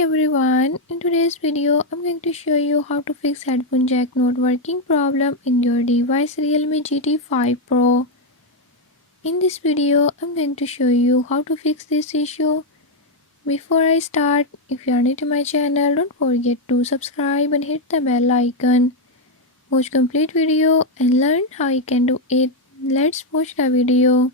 everyone, in today's video I'm going to show you how to fix headphone jack not working problem in your device Realme GT 5 Pro. In this video I'm going to show you how to fix this issue. Before I start, if you are new to my channel, don't forget to subscribe and hit the bell icon. Watch complete video and learn how you can do it. Let's watch the video.